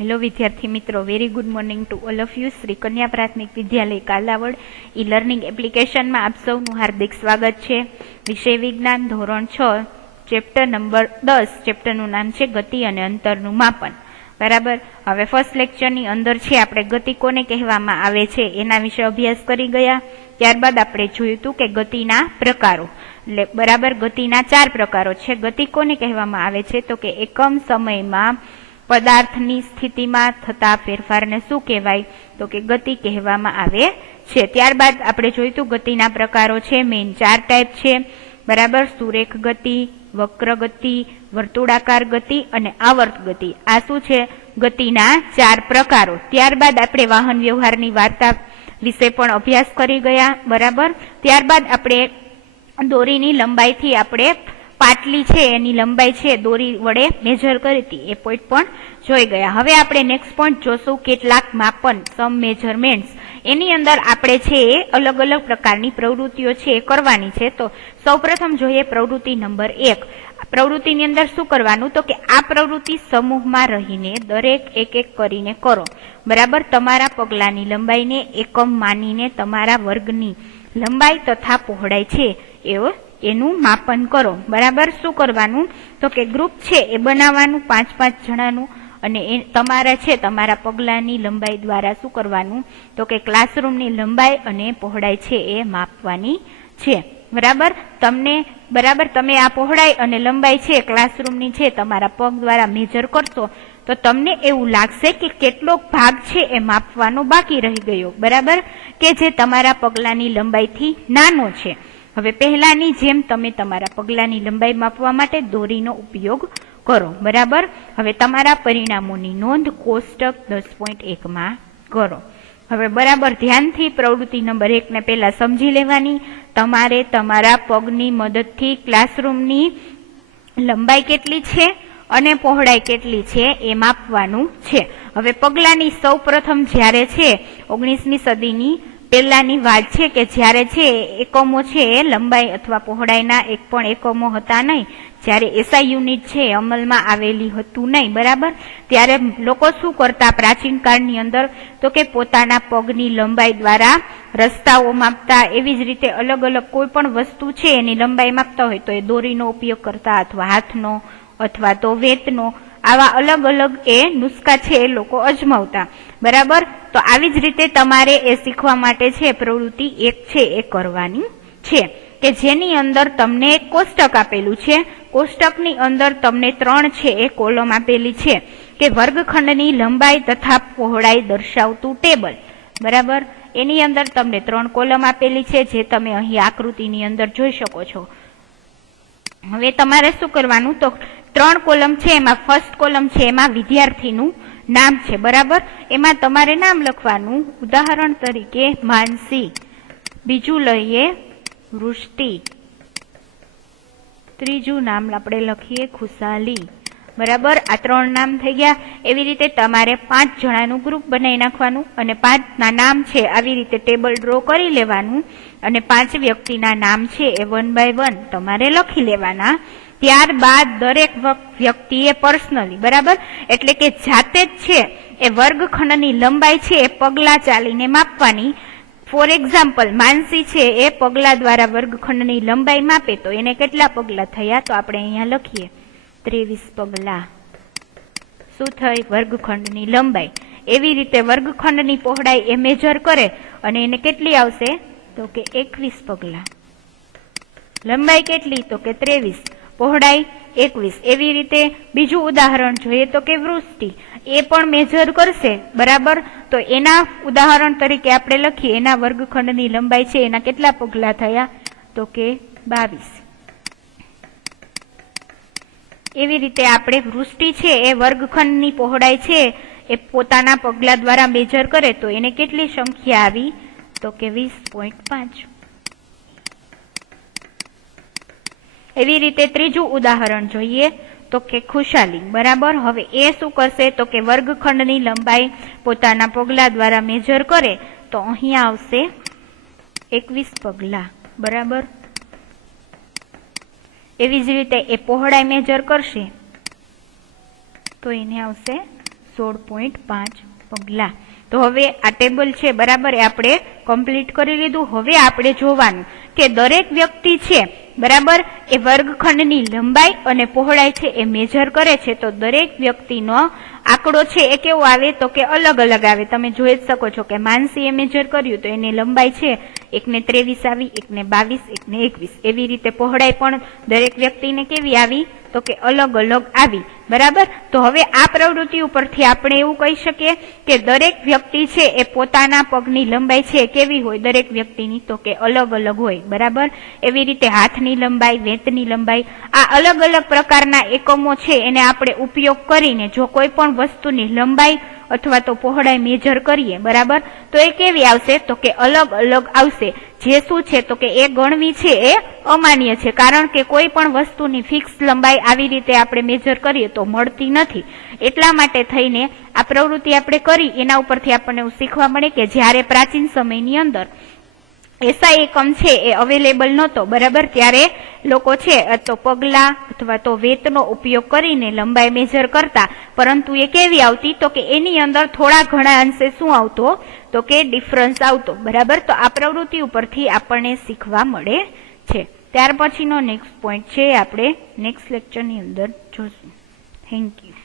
Hello વિદ્યાર્થી મિત્રો, very good morning to all of you. Shri કન્યા પ્રાથમિક વિદ્યાલય કાલાવડ ઈ લર્નિંગ એપ્લિકેશનમાં આપ સૌનું હાર્દિક સ્વાગત છે. વિષય વિજ્ઞાન ધોરણ 6 ચેપ્ટર નંબર 10. ચેપ્ટરનું નામ છે ગતિ અને અંતરનું માપન. બરાબર. હવે ફર્સ્ટ લેક્ચરની અંદર છે આપણે ગતિ કોને કહેવામાં આવે છે એના વિશે અભ્યાસ કરી ગયા. ત્યારબાદ આપણે જોયું હતું કે ગતિના પ્રકારો, એટલે બરાબર ગતિના 4 પ્રકારો છે. ગતિ કોને કહેવામાં આવે છે તો કે એકમ સમયમાં પદાર્થની સ્થિતિમાં થતા ફેરફારને શું કહેવાય તો કે ગતિ કહેવામાં આવે છે. ત્યારબાદ આપણે જોઈતું ગતિના પ્રકારો છે, મેઇન 4 ટાઈપ છે. બરાબર. સુરેખ ગતિ, વક્ર ગતિ, વર્તુળાકાર ગતિ અને આવર્ત ગતિ. આ શું છે? ગતિના 4 પ્રકારો. ત્યારબાદ આપણે વાહન વ્યવહારની વાર્તા વિશે પણ અભ્યાસ કરી ગયા. બરાબર. ત્યારબાદ આપણે દોરીની લંબાઈથી આપણે પાટલી છે એની લંબાઈ છે દોરી વડે મેજર કરી હતી, એ પોઈન્ટ પણ જોઈ ગયા. હવે આપણે નેક્સ્ટ પોઈન્ટ જોશું કેટલાક માપન, સમ મેજરમેન્ટ્સ. એની અંદર આપણે છે અલગ અલગ પ્રકારની પ્રવૃત્તિઓ છે એ કરવાની છે. તો સૌપ્રથમ જોઈએ પ્રવૃત્તિ નંબર 1. પ્રવૃત્તિની અંદર શું કરવાનું તો કે આ પ્રવૃત્તિ સમૂહમાં રહીને દરેક એક એક કરીને કરો. બરાબર. તમારા પગલાની લંબાઈને એકમ માનીને તમારા વર્ગની લંબાઈ તથા પહોળાઈ છે એનું માપન કરો. બરાબર. શું કરવાનું તો કે ગ્રુપ છે એ બનાવવાનું 5-5 જણાનું, અને એ તમારા છે તમારા પગલાની લંબાઈ દ્વારા શું કરવાનું તો કે ક્લાસરૂમની લંબાઈ અને પહોળાઈ છે એ માપવાની છે. બરાબર. તમે આ પહોળાઈ અને લંબાઈ છે ક્લાસરૂમની છે તમારા પગ દ્વારા મેજર કરશો તો તમને એવું લાગશે કે કેટલોક ભાગ છે એ માપવાનો બાકી રહી ગયો. બરાબર. કે જે તમારા પગલાની લંબાઈથી નાનો છે. હવે પહેલાની જેમ તમે તમારા પગલાની લંબાઈ માપવા માટે દોરીનો ઉપયોગ કરો. બરાબર. હવે તમારા પરિણામોની નોંધ કોષ્ટક 10.1 માં કરો. હવે બરાબર ધ્યાનથી પ્રવૃત્તિ નંબર 1 ને પહેલા સમજી લેવાની. તમારે તમારા પગની મદદથી ક્લાસરૂમની લંબાઈ કેટલી છે અને પહોળાઈ કેટલી છે એ માપવાનું છે. હવે પગલાની સૌ પ્રથમ જ્યારે છે 19મી સદીની પહેલાની વાત છે કે જ્યારે છે એકમો છે લંબાઈ અથવા પહોળાઈના એક પણ એકમો હતા નહીં. જ્યારે એસઆઈ યુનિટ છે અમલમાં આવેલી હતું નહીં. બરાબર. ત્યારે લોકો શું કરતા પ્રાચીન કાળની અંદર તો કે પોતાના પગની લંબાઈ દ્વારા રસ્તાઓ માપતા, એવી જ રીતે અલગ અલગ કોઈ પણ વસ્તુ છે એની લંબાઈ માપતા હોય તો એ દોરીનો ઉપયોગ કરતા અથવા હાથનો અથવા તો વેતનો. આવા અલગ અલગ એ નુસ્ખા છે એ લોકો અજમાવતા. બરાબર. તો આવી જ રીતે તમારે એ શીખવા માટે છે પ્રવૃત્તિ 1 છે એ કરવાની છે કે જેની અંદર તમને એક કોષ્ટક આપેલું છે. કોષ્ટકની અંદર તમને 3 છે એ કોલમ આપેલી છે કે વર્ગખંડની લંબાઈ તથા પહોળાઈ દર્શાવતું ટેબલ. બરાબર. એની અંદર તમને 3 કોલમ આપેલી છે જે તમે અહીં આકૃતિની અંદર જોઈ શકો છો. હવે તમારે શું કરવાનું તો 3 કોલમ છે એમાં ફર્સ્ટ કોલમ છે એમાં વિદ્યાર્થીનું નામ છે. બરાબર. એમાં તમારે નામ લખવાનું. ઉદાહરણ તરીકે માનસી, બીજું લઈએ વૃષ્ટિ, ત્રીજું નામ આપણે લખીએ ખુશાલી. બરાબર. આ 3 નામ થઈ ગયા. એવી રીતે તમારે 5 જણાનું ગ્રુપ બનાવી નાખવાનું અને 5ના નામ છે આવી રીતે ટેબલ ડ્રો કરી લેવાનું અને 5 વ્યક્તિના નામ છે એ 1 by 1 તમારે લખી લેવાના. ત્યારબાદ દરેક વ્યક્તિએ પર્સનલી, બરાબર, એટલે કે જાતે જ છે એ વર્ગખંડની લંબાઈ છે એ પગલા ચાલીને માપવાની. ફોર એક્ઝામ્પલ માનસી છે એ પગલા દ્વારા વર્ગખંડની લંબાઈ માપે તો એને કેટલા પગલા થયા તો આપણે અહીંયા લખીએ 23 પગલા. શું થઈ? વર્ગખંડની લંબાઈ. એવી રીતે વર્ગખંડની પહોળાઈ એ મેજર કરે અને એને કેટલી આવશે તો કે 21 પગલા. લંબાઈ કેટલી તો કે 23, પહોળાઈ 21. એવી રીતે બીજું ઉદાહરણ જોઈએ તો કે વૃષ્ટિ, એ પણ મેજર કરશે. બરાબર. તો એના ઉદાહરણ તરીકે આપણે લખીએ એના વર્ગખંડની લંબાઈ છે એના કેટલા પગલા થયા તો કે 22. એવી રીતે આપણે વૃષ્ટિ છે એ વર્ગખંડની પહોળાઈ છે એ પોતાના પગલા દ્વારા મેજર કરે તો એને કેટલી સંખ્યા આવી તો કે 20.5. એવી રીતે ત્રીજું ઉદાહરણ જોઈએ તો કે ખુશાલી. બરાબર. હવે એ શું કરશે તો કે વર્ગખંડની લંબાઈ પોતાના પગલા દ્વારા મેજર કરે તો અહીંયા આવશે 21 પગલા. બરાબર. એવી જ રીતે એ પહોળાઈ મેજર કરશે તો એને આવશે 16.5 પગલા. તો હવે આ ટેબલ છે બરાબર, એ આપણે કમ્પ્લીટ કરી લીધું. હવે આપણે જોવાનું કે દરેક વ્યક્તિ છે બરાબર એ વર્ગખંડની લંબાઈ અને પહોળાઈ છે એ મેજર કરે છે. તો દરેક વ્યક્તિનો આંકડો છે એ કેવો આવે તો કે અલગ અલગ આવે. તમે જોઈ જ શકો છો કે માનસીએ મેજર કર્યું તો એની લંબાઈ છે એકને 23 આવી, એકને 22, એકને 21. એવી રીતે પહોળાઈ પણ દરેક વ્યક્તિને કેવી આવી તો કે અલગ અલગ આવી. બરાબર. તો હવે આ પ્રવૃત્તિ ઉપરથી આપણે એવું કહી શકીએ કે દરેક વ્યક્તિ છે એ પોતાના પગની લંબાઈ છે કેવી હોય દરેક વ્યક્તિની તો કે અલગ અલગ હોય. બરાબર. એવી રીતે હાથની લંબાઈ, વેતની લંબાઈ, આ અલગ અલગ પ્રકારના એકમો છે એને આપણે ઉપયોગ કરીને જો કોઈ પણ વસ્તુની લંબાઈ અથવા તો પહોળાઈ મેજર કરીએ બરાબર તો એ કેવી આવશે તો કે અલગ અલગ આવશે. જે શું છે તો કે એ ગણવી છે એ અમાન્ય છે, કારણ કે કોઈ પણ વસ્તુની ફિક્સ લંબાઈ આવી રીતે આપણે મેજર કરીએ તો મળતી નથી. એટલા માટે થઈને આ પ્રવૃત્તિ આપણે કરી એના ઉપરથી આપણને એવું શીખવા મળે કે જ્યારે પ્રાચીન સમયની અંદર એસઆઈ એકમ છે એ અવેલેબલ નહોતો બરાબર, ત્યારે લોકો છે તો પગલા અથવા તો વેતનો ઉપયોગ કરીને લંબાઈ મેજર કરતા, પરંતુ એ કેવી આવતી તો કે એની અંદર થોડા ઘણા અંશે શું આવતો તો કે ડિફરન્સ આવતો. બરાબર. તો આ પ્રવૃત્તિ ઉપરથી આપણને શીખવા મળે છે. ત્યાર પછીનો નેક્સ્ટ પોઈન્ટ છે આપણે નેક્સ્ટ લેક્ચરની અંદર જોશું. Thank you.